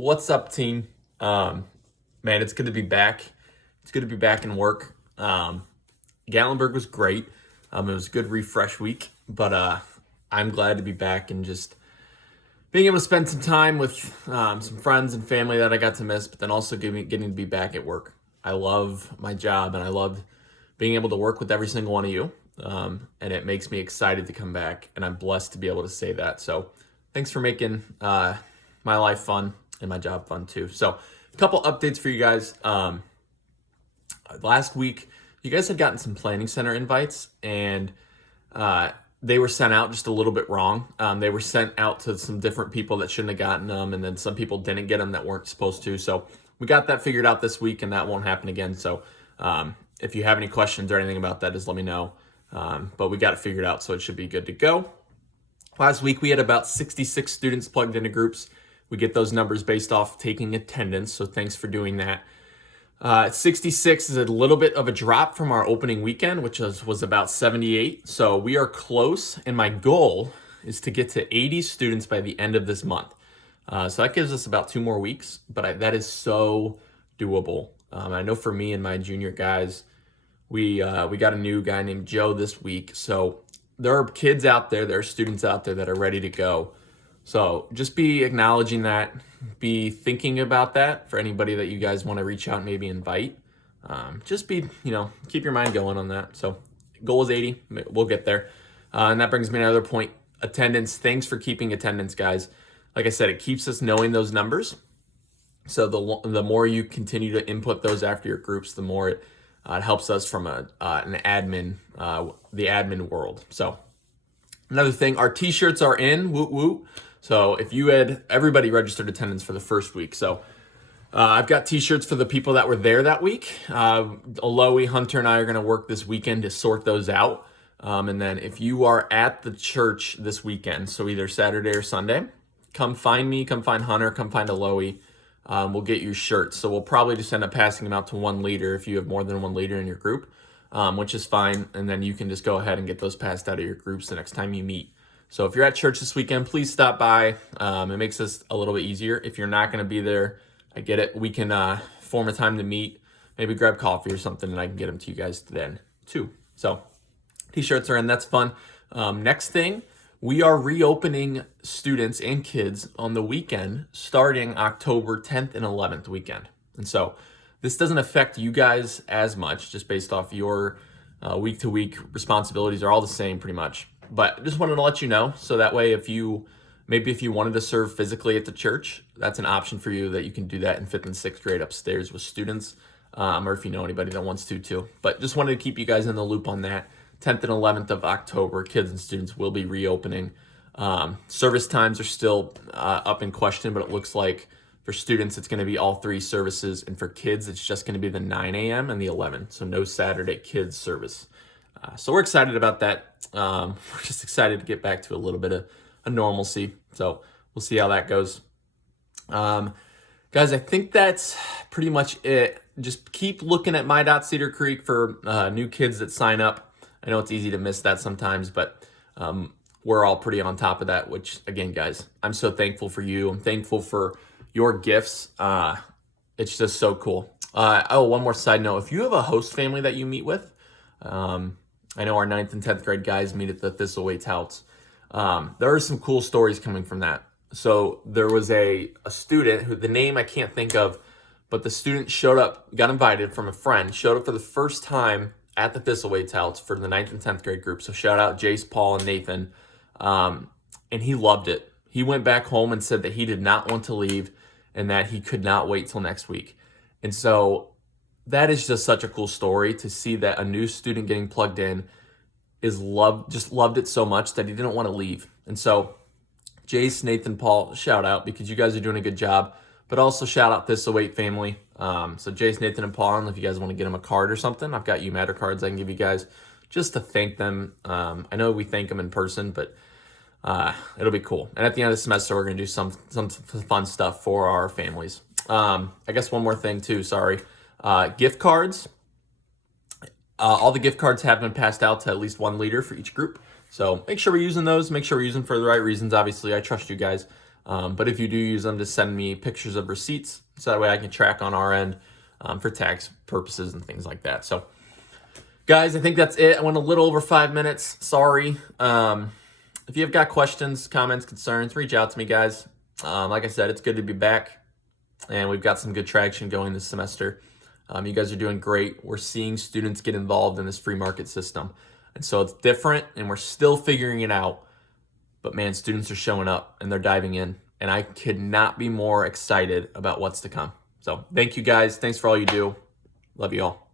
What's up, team? Man, it's good to be back. It's good to be back in work. Gatlinburg was great. It was a good refresh week, but I'm glad to be back and just being able to spend some time with some friends and family that I got to miss, but then also getting to be back at work. I love my job and I love being able to work with every single one of you, and it makes me excited to come back, and I'm blessed to be able to say that. So thanks for making my life fun and my job fun too. So a couple updates for you guys. Last week, you guys had gotten some planning center invites, and they were sent out just a little bit wrong. They were sent out to some different people that shouldn't have gotten them, and then some people didn't get them that weren't supposed to. So we got that figured out this week, and that won't happen again. So if you have any questions or anything about that, just let me know. But we got it figured out, so it should be good to go. Last week, we had about 66 students plugged into groups. We get those numbers based off taking attendance, so thanks for doing that. 66 is a little bit of a drop from our opening weekend, which was about 78. So we are close, and my goal is to get to 80 students by the end of this month. So that gives us about 2 more weeks, but that is so doable. I know for me and my junior guys, we got a new guy named Joe this week. So there are kids out there, there are students out there that are ready to go. So just be acknowledging that, be thinking about that for anybody that you guys want to reach out and maybe invite. Just keep your mind going on that. So goal is 80, we'll get there. And that brings me to another point, attendance. Thanks for keeping attendance, guys. Like I said, it keeps us knowing those numbers. So the more you continue to input those after your groups, the more it helps us from the admin world. So another thing, our t-shirts are in, woot woot. So if everybody registered attendance for the first week. So I've got t-shirts for the people that were there that week. Aloe, Hunter, and I are going to work this weekend to sort those out. And then if you are at the church this weekend, so either Saturday or Sunday, come find me, come find Hunter, come find Aloe. We'll get you shirts. So we'll probably just end up passing them out to one leader if you have more than one leader in your group, which is fine. And then you can just go ahead and get those passed out of your groups the next time you meet. So if you're at church this weekend, please stop by. It makes us a little bit easier. If you're not going to be there, I get it. We can form a time to meet, maybe grab coffee or something, and I can get them to you guys then too. So t-shirts are in. That's fun. Next thing, we are reopening students and kids on the weekend starting October 10th and 11th weekend. And so this doesn't affect you guys as much, just based off your week-to-week responsibilities are all the same pretty much. But just wanted to let you know, so that way if you wanted to serve physically at the church, that's an option for you, that you can do that in 5th and 6th grade upstairs with students, or if you know anybody that wants to too. But just wanted to keep you guys in the loop on that. 10th and 11th of October, kids and students will be reopening. Service times are still up in question, but it looks like for students, it's going to be all 3 services. And for kids, it's just going to be the 9 a.m. and the 11. So no Saturday kids service. So we're excited about that. We're just excited to get back to a little bit of a normalcy. So we'll see how that goes. Guys, I think that's pretty much it. Just keep looking at My.Cedar Creek for new kids that sign up. I know it's easy to miss that sometimes, but we're all pretty on top of that, which, again, guys, I'm so thankful for you. I'm thankful for your gifts. It's just so cool. One more side note. If you have a host family that you meet with, I know our 9th and 10th grade guys meet at the Thistlewaite House. There are some cool stories coming from that. So there was a student who, the name I can't think of, but the student showed up, got invited from a friend, showed up for the first time at the Thistlewaite House for the 9th and 10th grade group. So shout out Jace, Paul, and Nathan. And he loved it. He went back home and said that he did not want to leave and that he could not wait till next week. And so that is just such a cool story to see, that a new student getting plugged in just loved it so much that he didn't want to leave. And so Jace, Nathan, Paul, shout out, because you guys are doing a good job, but also shout out Thistlewaite family. So Jace, Nathan, and Paul, if you guys want to get them a card or something, I've got Matter cards I can give you guys just to thank them. I know we thank them in person, but it'll be cool. And at the end of the semester, we're going to do some fun stuff for our families. I guess one more thing too, sorry. Gift cards. All the gift cards have been passed out to at least one leader for each group. So make sure we're using those. Make sure we're using them for the right reasons. Obviously, I trust you guys. But if you do use them, just send me pictures of receipts so that way I can track on our end for tax purposes and things like that. So guys, I think that's it. I went a little over 5 minutes. Sorry. If you've got questions, comments, concerns, reach out to me, guys. Like I said, it's good to be back, and we've got some good traction going this semester. You guys are doing great. We're seeing students get involved in this free market system. And so it's different, and we're still figuring it out. But man, students are showing up, and they're diving in. And I could not be more excited about what's to come. So thank you, guys. Thanks for all you do. Love you all.